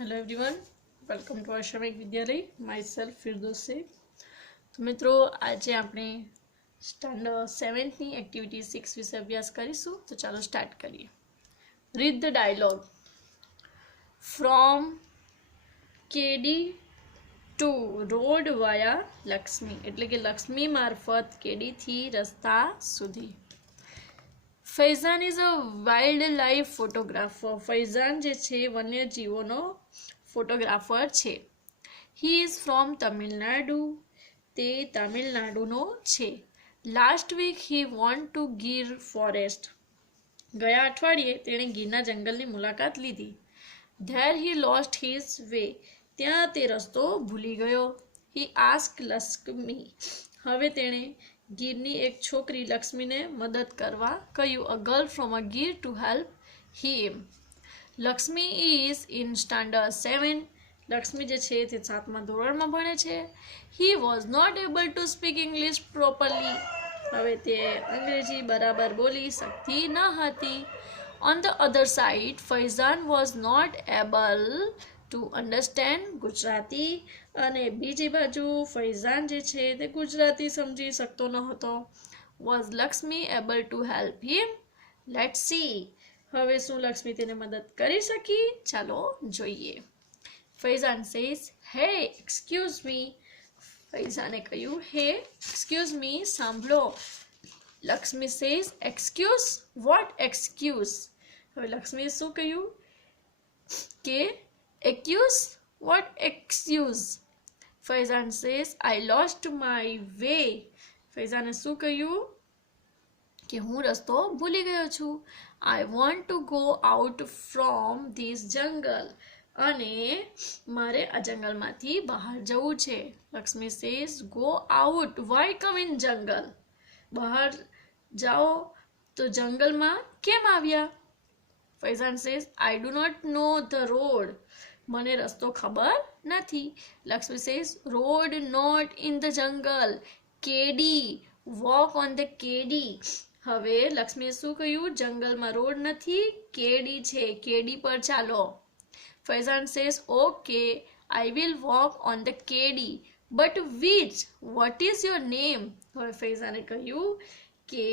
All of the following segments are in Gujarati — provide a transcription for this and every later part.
हेलो एवरीवन, वेलकम टू आश्रमिक विद्यालय। My self Firdausi. तो मित्रों, आज આપણે સ્ટાન્ડર્ડ 7th ની એક્ટિવિટી 6 વિશે અભ્યાસ કરીશું। તો ચાલો સ્ટાર્ટ કરીએ। Read the dialogue. From kedi to road via Lakshmi, એટલે કે લક્ષ્મી મારફત કેડીથી રસ્તા સુધી। Faizan is a wildlife photographer. Faizan જે છે વન્યજીવોનો ફોટોગ્રાફર છે। હી ઇઝ ફ્રોમ તમિલનાડુ, તે તમિલનાડુનો છે। Last week he want to Gir forest, ગયા અઠવાડિયે તેણે ગીરના જંગલની મુલાકાત લીધી। There he lost his way, ત્યાં તે રસ્તો ભૂલી ગયો। હી આસ્ક લક્ષ્મી, હવે તેણે ગીરની એક છોકરી લક્ષ્મીને મદદ કરવા કહ્યું। A girl from a Gir to help him. Lakshmi is in standard 7, Lakshmi જે છે તે 7મા ધોરણમાં ભણે છે। He was not able to speak English properly, હવે તે અંગ્રેજી બરાબર બોલી શકતી ન હતી। On the other side Faizan was not able to understand Gujarati, અને બીજી બાજુ ફૈઝાન જે છે તે ગુજરાતી સમજી શકતો ન હતો। Was Lakshmi able to help him? Let's see, હવે શું લક્ષ્મી તેને મદદ કરી શકી? ચાલો જોઈએ। Faizan says, hey excuse me, ફૈઝાને કહ્યું હે એક્સક્યુઝ મી, સાંભળો। Lakshmi says, excuse? What excuse? હવે લક્ષ્મીએ શું કહ્યું કે accuse? What excuse? Faizan says, I lost my way, ફૈઝાને શું કહ્યું કે હું રસ્તો ભૂલી ગયો છું। I want to go out from this jungle, અને મારે આ જંગલમાંથી બહાર જવું છે। Lakshmi says, go out? Why come in jungle? બહાર જાઓ તો જંગલમાં કેમ આવ્યા? Faizan says, I do not know the road, મને રસ્તો ખબર નથી। Lakshmi says, road not in the jungle, kedi, walk on the kedi. હવે લક્ષ્મીએ શું કહ્યું? જંગલમાં રોડ નથી, કેડી છે, કેડી પર ચાલો। Faizan says, okay, I will walk on the kedi, but which? What is your name? હવે ફૈઝાને કહ્યું કે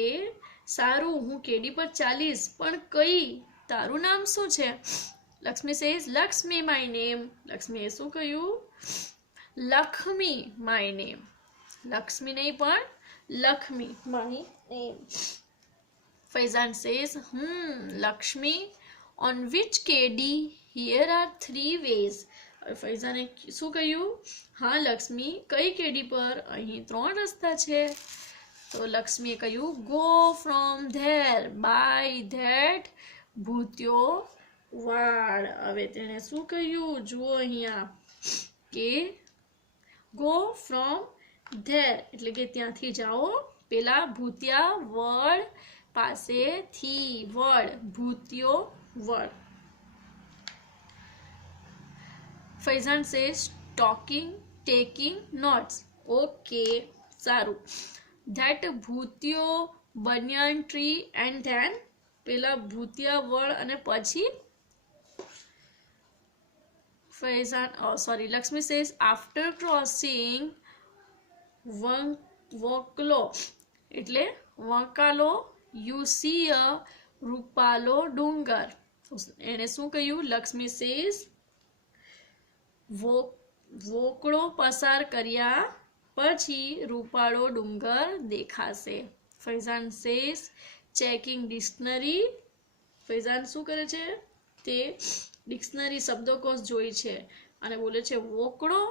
સારું, હું કેડી પર ચાલીશ, પણ કઈ? તારું નામ શું છે? Lakshmi says, Lakshmi my name, લક્ષ્મીએ શું કહ્યું? લક્ષ્મી માય નેમ, લક્ષ્મી નહીં પણ Lakshmi my name. Faizan says, Lakshmi, on which kedi? Here are 3 ways. ફૈઝાને શું કહ્યું? હા લક્ષ્મી, કઈ કેડી પર? અહીં 3 રસ્તા છે। તો લક્ષ્મીએ કહ્યું, go from there, by that, bhutiyo vad. હવે તેણે શું કહ્યું? જુઓ અહીંયા કે ગો ફ્રોમ ધેર એટલે કે ત્યાંથી જાઓ, પેલા ભૂતિયા વડ પાસેથી, વડ, ભૂતિયો વડ। Faizan says, talking, taking notes, okay, સારું। That bhutiyo banyan tree and then, પેલા ભૂતિયા વડ અને પછી Lakshmi says, after crossing vokalo એટલે વકાલો, યુ સી અ રૂપાલો ડુંગર। એને શું કહ્યું? લક્ષ્મી સેઝ, વોકળો પસાર કર્યા પછી રૂપાળો ડુંગર દેખાશે। Faizan says, checking dictionary, Faizan શું કરે છે? તે ડિક્શનરી શબ્દકોશ જોઈ છે અને બોલે છે વોકળો?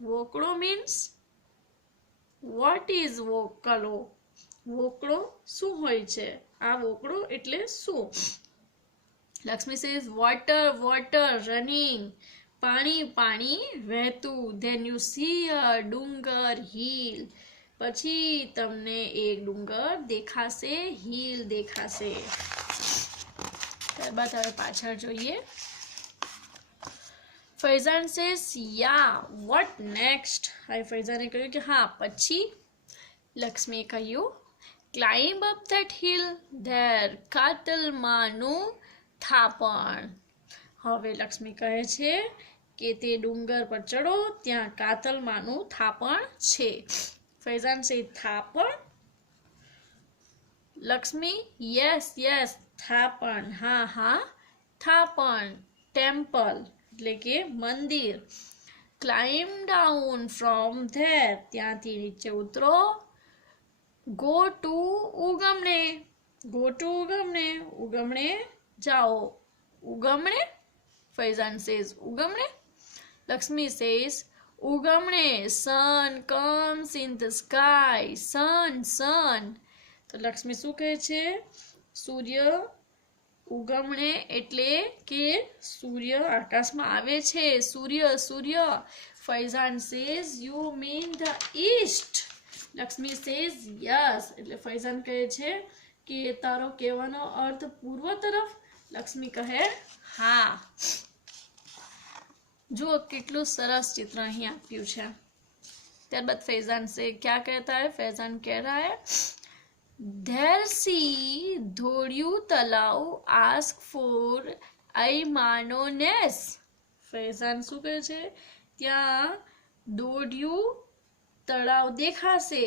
વોકળો મીન્સ વોટ ઇઝ વોકલો? વોકળો શું હોય છે? આ વોકળો એટલે શું? Lakshmi says, water water running, પાણી પાણી વહેતું। ધેન યુ સી અ ડુંગર હિલ, પછી તમને એક ડુંગર દેખાશે, હિલ દેખાશે। ત્યારબાદ હવે પાછળ જોઈએ। Faizan says, yeah, what next? હવે ફૈઝાને કહ્યું કે હા પછી? લક્ષ્મીએ કહ્યું, climb up that hill, there કાતલમાંનું થાપણ, હવે લક્ષ્મી કહે છે કે તે ડુંગર પર ચડો, ત્યાં કાતલમાંનું થાપણ છે. ફૈઝાન સે થાપણ. લક્ષ્મી યસ યસ થાપણ, હા હા થાપણ. ટેમ્પલ એટલે કે મંદિર. ક્લાઇમ્બ ડાઉન ફ્રોમ ધેર, ત્યાંથી નીચે ઉતરો. Go to ugamne, go to ugamne, ઉગમણે જાઓ. ઉગમણે. Faizan says ugamne. Lakshmi says ugamne. Sun comes in the sky, sun sun. તો લક્ષ્મી શું કહે છે? સૂર્ય ઉગમણે એટલે કે સૂર્ય આકાશમાં આવે છે. સૂર્ય સૂર્ય. Faizan says you mean the east. Lakshmi says yes એટલે ફૈઝાન કહે છે કે તારો કહેવાનો અર્થ પૂર્વ તરફ. લક્ષ્મી કહે હા. જુઓ કેટલું સરસ ચિત્ર અહીં આપ્યું છે. ત્યારબાદ ફૈઝાન સે ક્યાં કહેતા હૈ? ફૈઝાન કહ રહા હૈ there see dholiyu talav ask for અયમાનોનેસ. ફૈઝાન શું કહે છે? ત્યાં દોઢિયું તળાવ દેખાશે,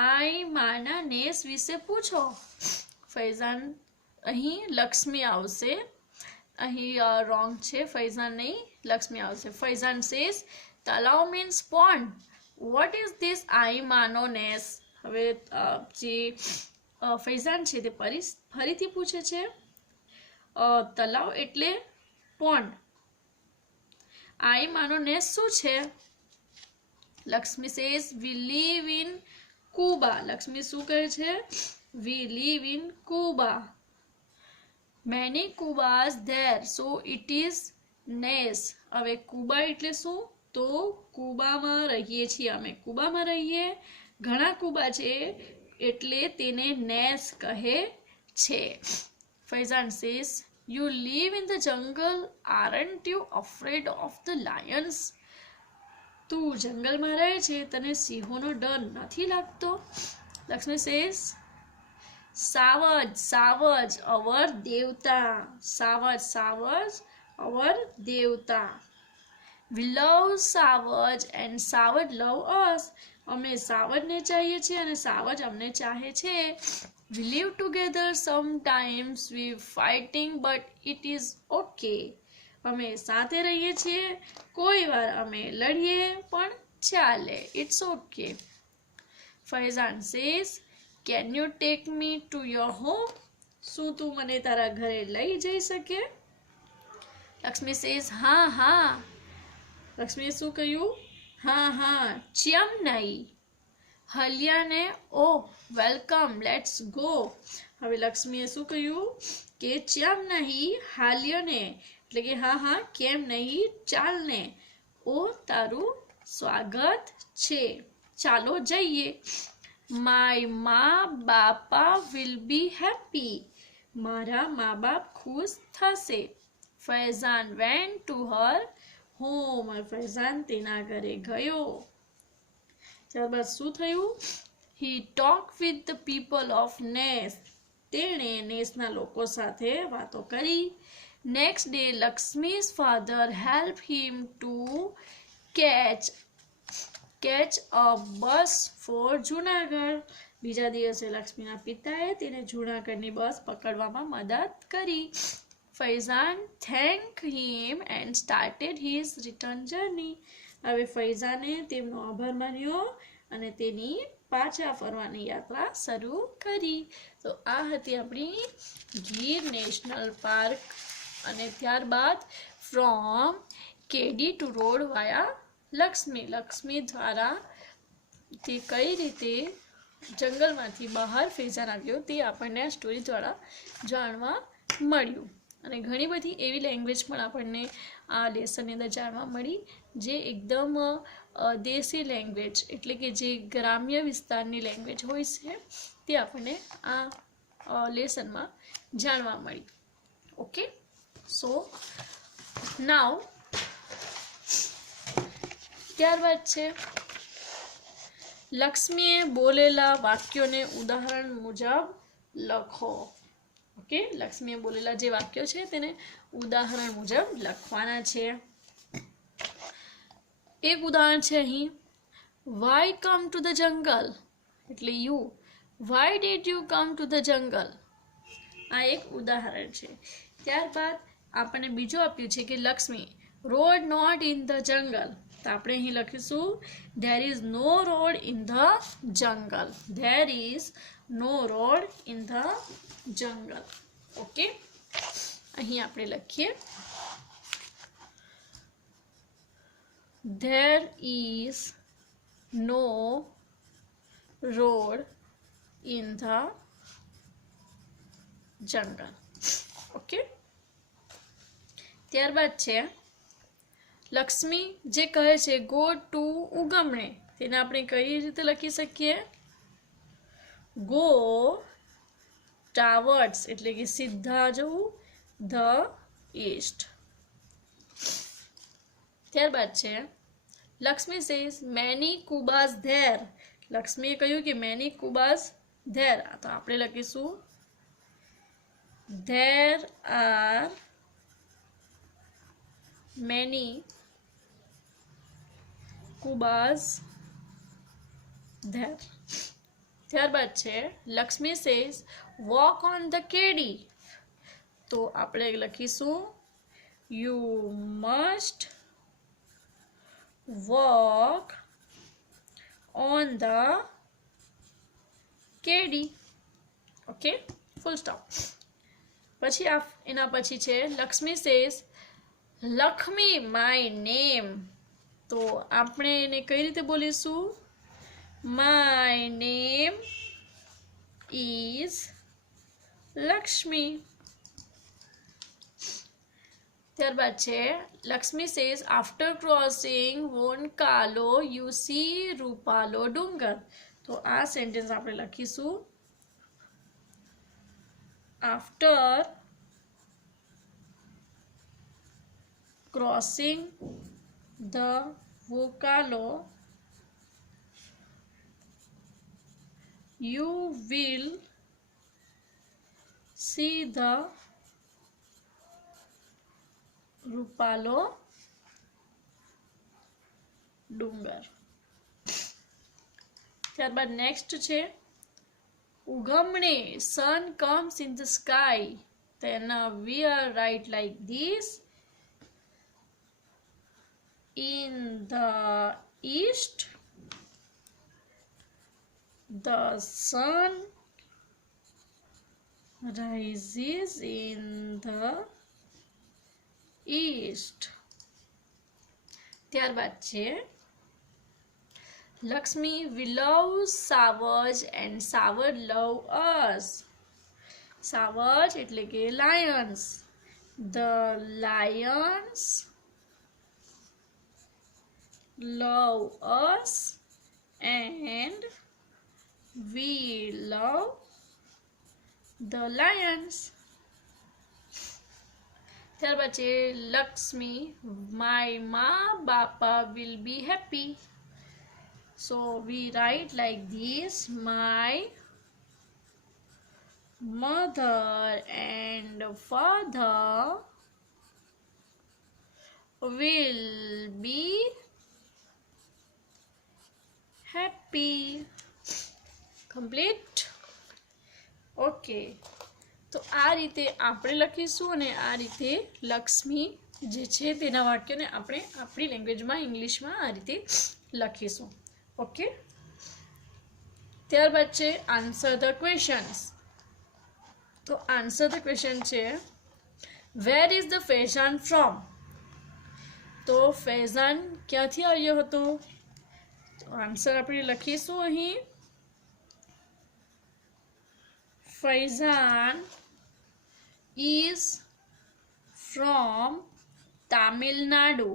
આયમાના નેસ વિશે પૂછો. ફૈઝાન અહીં લક્ષ્મી આવશે, અહીં રોંગ છે, ફૈઝાન નહીં લક્ષ્મી આવશે. Faizan says talav means pond. What is this Aymano nes? હવે જે ફૈઝાન છે તે ફરીથી પૂછે છે તલાવ એટલે પોન્ડ. આયમાનો નેસ શું છે? Lakshmi says we live in kuba. Lakshmi શું કહે છે? We live in kuba. Many kubas there, so it is nes. હવે કુબા એટલે શું? તો કુબામાં રહીએ છીએ અમે, કુબામાં રહીએ, ઘણા કુબા છે એટલે તેને નેસ કહે છે. Faizan says you live in the જંગલ, aren't you afraid of the Lions. તું જંગલમાં રહે છે, તને સિંહોનો ડર નથી લાગતો? લક્ષ્મી સેઝ સાવજ સાવજ અવર દેવતા. સાવજ સાવજ અવર દેવતા. We love Savaj and Savaj love us. અમે સાવજને ચાહીએ છીએ અને સાવજ અમને ચાહે છે. We live together, sometimes we fighting but it is okay. અમે સાથે રહીએ છીએ, કોઈ વાર અમે લડીએ પણ ચાલે, it's okay. Faizan says can you take me to your home? શું તું મને તારા ઘરે લઈ જઈ શકે? લક્ષ્મી સેઝ હા હા. લક્ષ્મીએ શું કહ્યું? હા હા. ચ્યમ નહીં. હલ્યાને ઓ વેલકમ, લેટ્સ ગો. હવે લક્ષ્મીએ શું કહ્યું કે ચ્યમ નહીં હાલ્યને એટલે કે હા હા કેમ નહીં ચાલને, ઓ તારું સ્વાગત છે, ચાલો જઈએ. માય મા બાપા વિલ બી હેપી. મારા મા બાપ ખુશ થશે. Faizan went to her home. Faizan તેના ઘરે ગયો. ત્યારબાદ શું થયું? He talk with the people of nes. તેણે નેસના લોકો સાથે વાતો કરી. Next day Lakshmi's father help him to catch a bus for Junagadh. બીજા દિવસે લક્ષ્મીના પિતાએ તેને જુનાગઢની બસ પકડવામાં મદદ કરી. Faizan thank him and started his return journey. હવે ફૈઝાને તેમનો આભાર માન્યો અને તેની પાછા ફરવાની યાત્રા શરૂ કરી. તો આ હતી આપણી ગીર નેશનલ પાર્ક. અને ત્યારબાદ from kedi to road via Lakshmi. Lakshmi દ્વારા તે કઈ રીતે જંગલમાંથી બહાર ફૈઝાન આવ્યો તે આપણને આ સ્ટોરી દ્વારા જાણવા મળ્યું. અને ઘણી બધી એવી લેંગ્વેજ પણ આપણને આ લેસનની અંદર જાણવા મળી જે એકદમ દેશી લેંગ્વેજ એટલે કે જે ગ્રામ્ય વિસ્તારની લેંગ્વેજ હોય છે તે આપણને આ લેસનમાં જાણવા મળી. ઓકે, સો નાવ ત્યારબાદ છે લક્ષ્મીએ બોલેલા વાક્યોને ઉદાહરણ મુજબ લખો. ઓકે, લક્ષ્મીએ બોલેલા જે વાક્યો છે તેને ઉદાહરણ મુજબ લખવાના છે. એક ઉદાહરણ છે અહીં, Y come to the jungle, એટલે you, why did you come to the jungle. આ એક ઉદાહરણ છે. ત્યારબાદ આપણને બીજું આપ્યું છે કે Lakshmi road not in the jungle. તો આપણે અહીં લખીશું there is no road in the jungle. There is no road in the jungle. Okay, અહીં આપણે લખીએ there is no road in the jungle. Okay, ત્યારબાદ છે લક્ષ્મી જે કહે છે ગો ટુ ઉગમણે, તેને આપણે કઈ રીતે લખી શકીએ? ગો ટાવર્ડ્સ, એટલે કે સીધા જવું, ધ ઈસ્ટ. ત્યારબાદ છે Lakshmi says many kubas there. લક્ષ્મીએ કહ્યું કે મેની કુબાઝ ધેર. તો આપણે લખીશું there are many kubas there. ત્યારબાદ છે Lakshmi says walk on the kedi. તો આપણે લખીશું you must walk on the kedi. Okay, full stop. પછી એના પછી છે Lakshmi says Lakshmi my name. તો આપણે એને કઈ રીતે બોલીશું? My name is Lakshmi. ત્યારબાદ છે Lakshmi says after crossing vonkalo you C Rupalo Dungar. તો આ સેન્ટેન્સ આપણે લખીશું after crossing the vokalo you will see the Rupalo Dungar. ત્યારબાદ નેક્સ્ટ છે ugamne sun comes in the sky. તેના we are write like this in the east the sun rises in the east. ત્યારબાદ છે Lakshmi we love Savage and Savage love us. Savage એટલે કે lions. The lions love us and we love the lions. ત્યારબાદ છે લક્ષ્મી my મા બાપા will be happy. So we write like this, my mother and father will be happy. Complete. Okay. તો આ રીતે આપણે લખીશું અને આ રીતે લક્ષ્મી જે છે તેના વાક્યને આપણે આપણી લેંગ્વેજમાં ઇંગ્લિશમાં આ રીતે લખીશું. ઓકે, ત્યારબાદ છે આન્સર ધ ક્વેશ્ચન્સ. તો આન્સર ધ ક્વેશ્ચન છે where is the Faizan from. તો ફૈઝાન ક્યાંથી આવ્યો હતો? તો આન્સર આપણે લખીશું અહીં Faizan is from Tamil Nadu.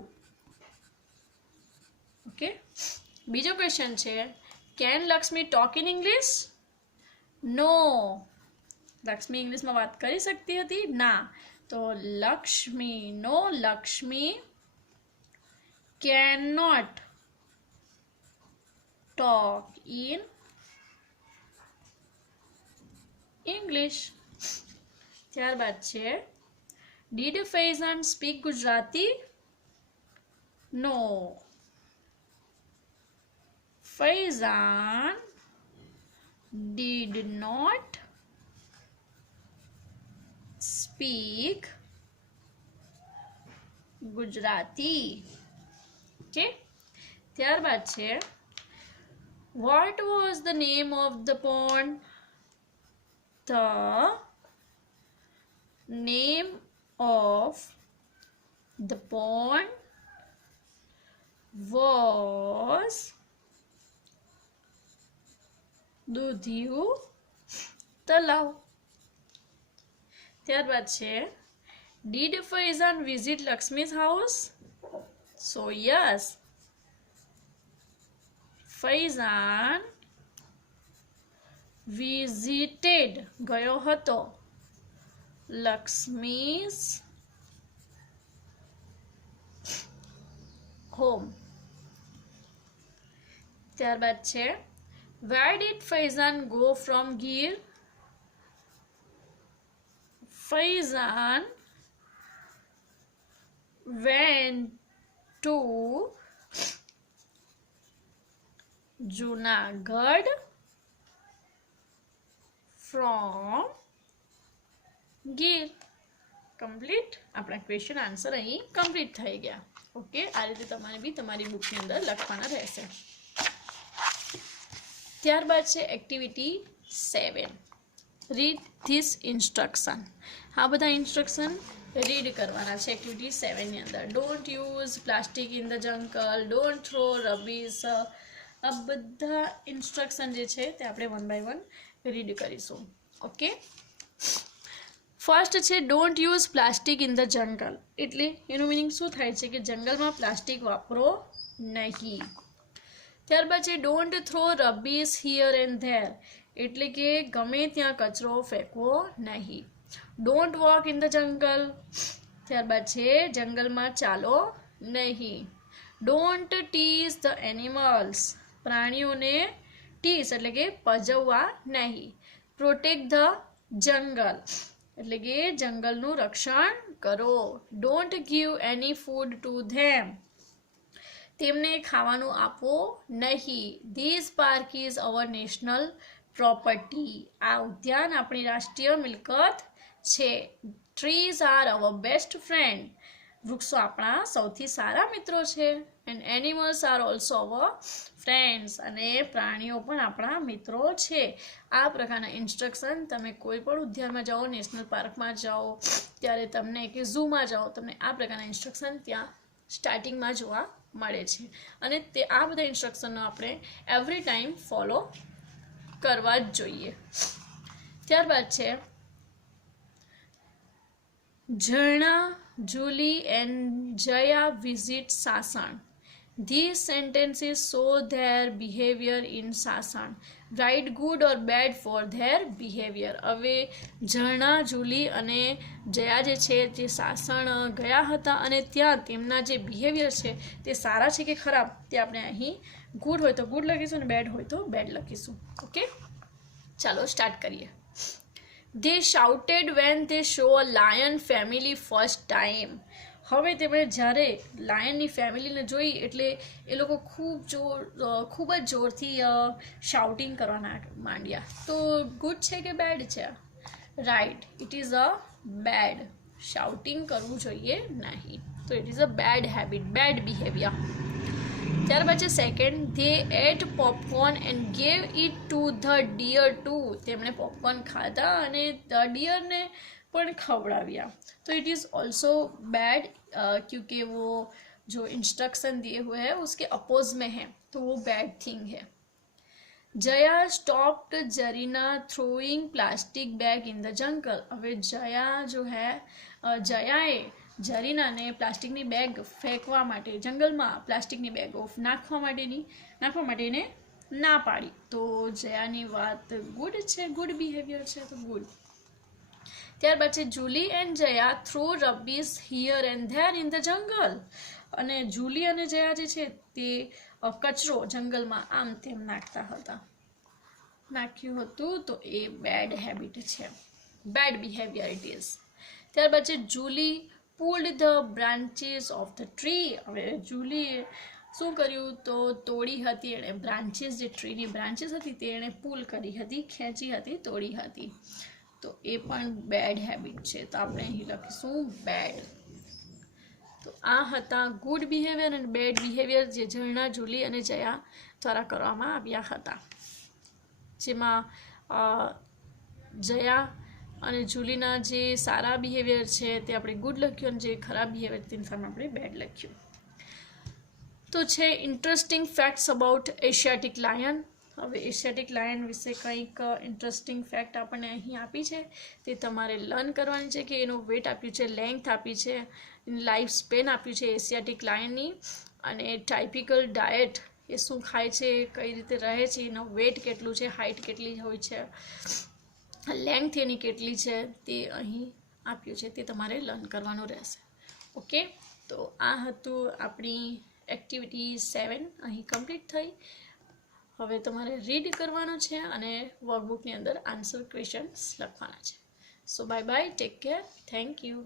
Okay. બીજો ક્વેશ્ચન છે can Lakshmi talk in English? No. Lakshmi ઇંગ્લિશમાં વાત કરી શકતી હતી? ના. તો Lakshmi can not talk in English. ત્યારબાદ છે Did Faizan speak Gujarati? No. Faizan did not speak Gujarati. Okay. ત્યારબાદ છે what was the name of the pond? The name of the pond was દૂધિયું તલાવ. ત્યારબાદ છે did Faizan visit Lakshmi's house? So yes, Faizan visited ગયો હતો Lakshmi's home. ત્યારબાદ છે where did Faizan go from Gir? Faizan went to Junagadh from Gir. Complete આપણા ક્વેશ્ચન આન્સર અહીં કમ્પ્લીટ થઈ ગયા. ઓકે, આ રીતે તમારે બી તમારી બુકની અંદર લખવાના રહેશે. ત્યારબાદ છે એક્ટિવિટી 7. Read this instruction. આ બધા ઇન્સ્ટ્રક્શન રીડ કરવાના છે એક્ટિવિટી 7 ની અંદર. Don't use plastic in the જંગલ, ડોન્ટ થ્રો રબીશ. આ બધા ઇન્સ્ટ્રક્શન જે છે તે આપણે 1 by 1 રીડ કરીશું. ઓકે, ફર્સ્ટ છે don't use plastic in the jungle. એટલે એનું મિનિંગ શું થાય છે કે જંગલમાં પ્લાસ્ટિક વાપરો નહીં. ત્યારબાદ છે don't throw rubbish here and there. એટલે કે ગમે ત્યાં કચરો ફેંકવો નહીં. ડોન્ટ વોક ઇન ધ જંગલ. ત્યારબાદ છે જંગલમાં ચાલો નહીં. Don't tease the animals. પ્રાણીઓને ટીઝ એટલે કે પજવવા નહીં. પ્રોટેક્ટ ધ જંગલ એટલે કે જંગલનું રક્ષણ કરો. Don't give any food to them. તેમને ખાવાનું આપો નહીં. This park is our national property. આ ઉદ્યાન આપણી રાષ્ટ્રીય મિલકત છે. Trees are our best friend. વૃક્ષો આપણા સૌથી સારા મિત્રો છે. And animals are also hour friends. અને પ્રાણીઓ પણ આપણા મિત્રો છે. આ પ્રકારના ઇન્સ્ટ્રક્શન તમે કોઈ પણ ઉદ્યાનમાં જાઓ, નેશનલ પાર્કમાં જાઓ, ત્યારે તમને કે ઝૂમાં જાઓ, તમને આ પ્રકારના ઇન્સ્ટ્રક્શન ત્યાં સ્ટાર્ટિંગમાં જોવા મળે છે. અને તે આ બધા ઇન્સ્ટ્રક્શનનો આપણે એવરી ટાઈમ ફોલો કરવા જ જોઈએ. ત્યારબાદ છે Zarna, Julie and Jaya visit Sasan. These sentences show their behavior in Sasan. Write good or bad for their behavior. હવે ઝરણા, જુલી અને જયા જે છે તે સાસણ ગયા હતા અને ત્યાં તેમના જે બિહેવિયર છે તે સારા છે કે ખરાબ તે આપણે અહીં ગુડ હોય તો ગુડ લખીશું અને બેડ હોય તો બેડ લખીશું. ઓકે, ચાલો સ્ટાર્ટ કરીએ. They shouted when they saw a lion family first time. હવે તેમણે જ્યારે લાયનની ફેમિલીને જોઈ એટલે એ લોકો ખૂબ જ જોરથી શાઉટિંગ કરવાના માંડ્યા. તો ગુડ છે કે બેડ છે? Right, it is a bad. Shouting કરવું જોઈએ નહીં. તો it is a bad habit, bad behaviour. ત્યારબાદ છે second, they ate popcorn and gave it to the deer too. તેમણે પોપકોર્ન ખાધા અને ડિયરને પણ ખવડાવ્યા. तो इट इज़ ऑल्सो बैड क्योंकि वो जो इंस्ट्रक्शन दिए हुए हैं उसके अपोज में है, तो वो बैड थिंग है. Jaya stopped Zarina throwing plastic bag in the jungle. હવે જયા जो है જયાએ જરીનાને પ્લાસ્ટિકની બેગ ફેંકવા માટે જંગલમાં પ્લાસ્ટિકની બેગો નાખવા માટેને ના પાડી. તો જયાની વાત ગુડ છે, ગુડ બિહેવિયર છે, તો ગુડ. ત્યારબાદ છે Julie and Jaya throw rubbish here and there in the જંગલ. અને જુલી અને જયા જે છે તે કચરો જંગલમાં આમ તેમ નાખ્યું હતું, તો એ બેડ હેબિટ છે, બેડ બિહેવિયર ઇટ ઇઝ. ત્યારબાદ છે Julie pulled the branches of the tree. હવે જુલીએ શું કર્યું તો તોડી હતી એણે બ્રાન્ચીસ, જે ટ્રીની બ્રાન્ચીસ હતી તે એણે પુલ કરી હતી, ખેંચી હતી, તોડી હતી. તો એ પણ બેડ હેબિટ છે, તો આપણે અહીં લખીશું બેડ. તો આ હતા ગુડ બિહેવિયર અને બેડ બિહેવિયર જે ઝરણા, જુલી અને જયા દ્વારા કરવામાં આવ્યા હતા, જેમાં જયા અને જુલીના જે સારા બિહેવિયર છે તે આપણે ગુડ લખ્યું, અને જે ખરાબ બિહેવિયર તેની સામે આપણે બેડ લખ્યું. તો છે interesting facts about Asiatic lion. હવે એશિયાટિક લાયન વિશે કંઈક ઇન્ટરેસ્ટિંગ ફેક્ટ આપણને અહીં આપી છે, તે તમારે લર્ન કરવાની છે કે એનું વેટ આપ્યું છે, લેન્થ આપી છે, લાઈફ સ્પેન આપ્યું છે એશિયાટિક લાયનની, અને ટાઇપિકલ ડાયટ એ શું ખાય છે, કઈ રીતે રહે છે, એનો વેટ કેટલું છે, હાઇટ કેટલી હોય છે, લેન્થ એની કેટલી છે, તે અહીં આપ્યું છે, તે તમારે લર્ન કરવાનું રહેશે. ઓકે, તો આ હતું આપણી એક્ટિવિટી 7 અહીં કમ્પ્લીટ થઈ. હવે તમારે રીડ કરવાનું છે અને વર્કબુકની અંદર આન્સર ક્વેશ્ચન્સ લખવાના છે. So bye bye, take care, thank you.